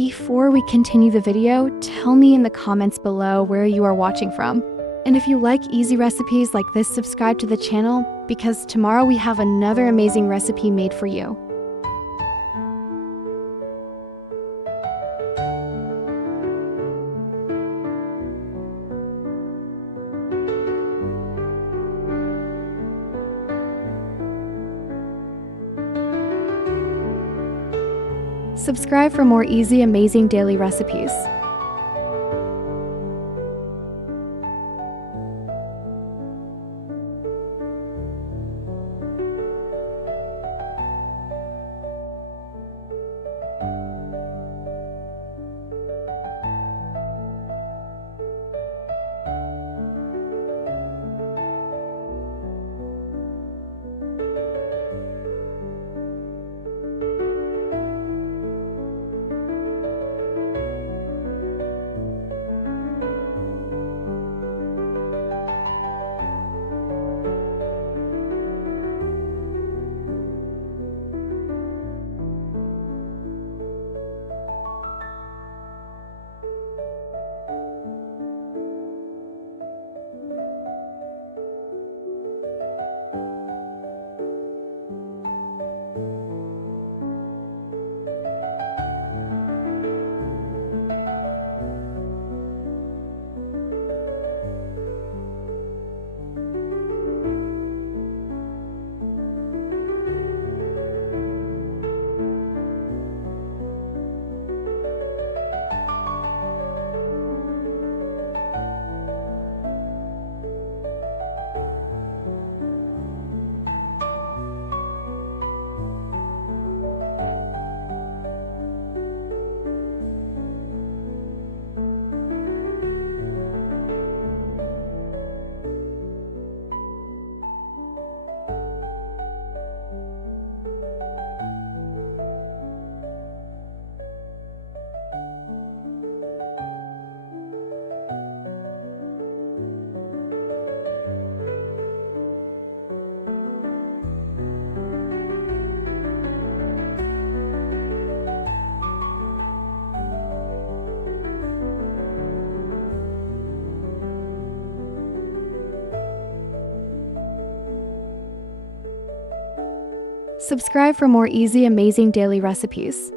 Before we continue the video, tell me in the comments below where you are watching from. And if you like easy recipes like this, subscribe to the channel because tomorrow we have another amazing recipe made for you. Subscribe for more easy, amazing daily recipes. Subscribe for more easy, amazing daily recipes.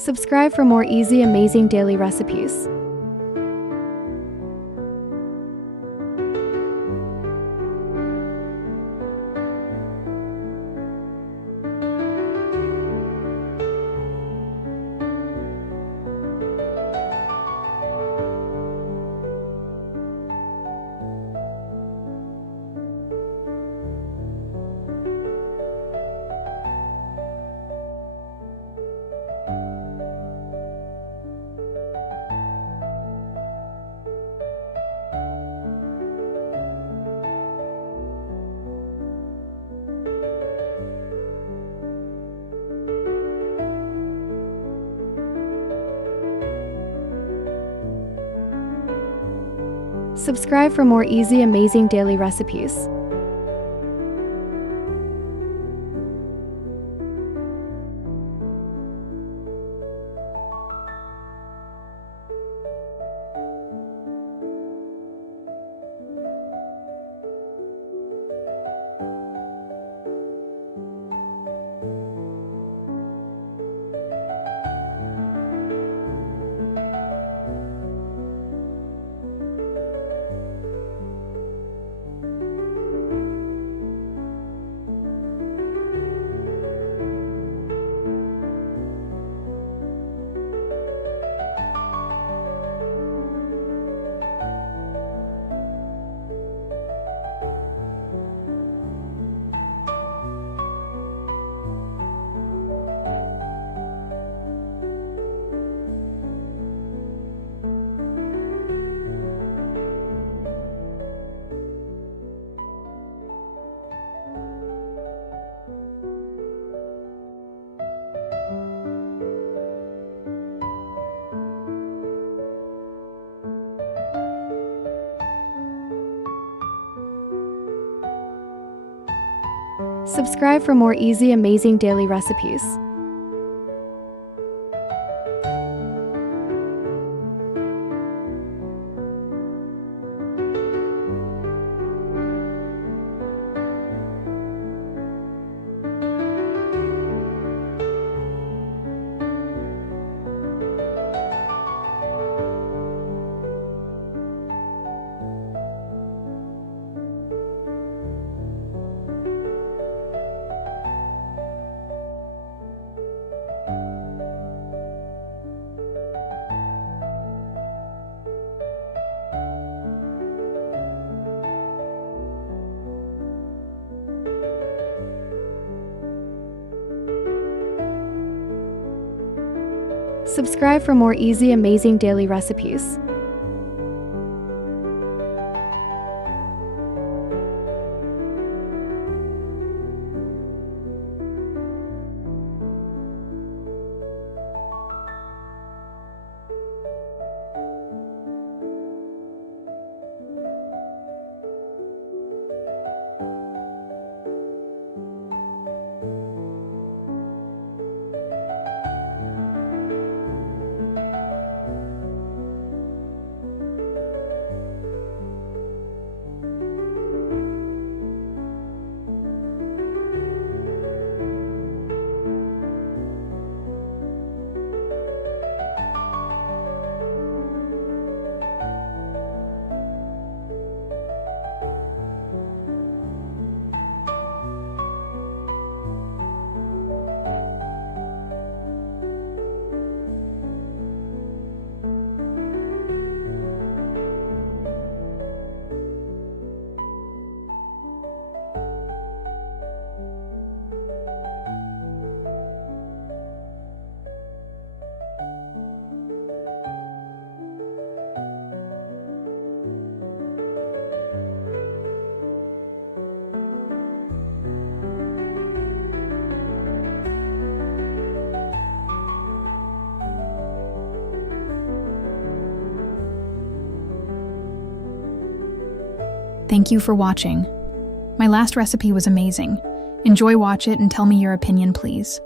Subscribe for more easy, amazing daily recipes. Subscribe for more easy, amazing daily recipes. Subscribe for more easy, amazing daily recipes. Subscribe for more easy, amazing daily recipes. Thank you for watching. My last recipe was amazing. Enjoy, watch it, and tell me your opinion, please.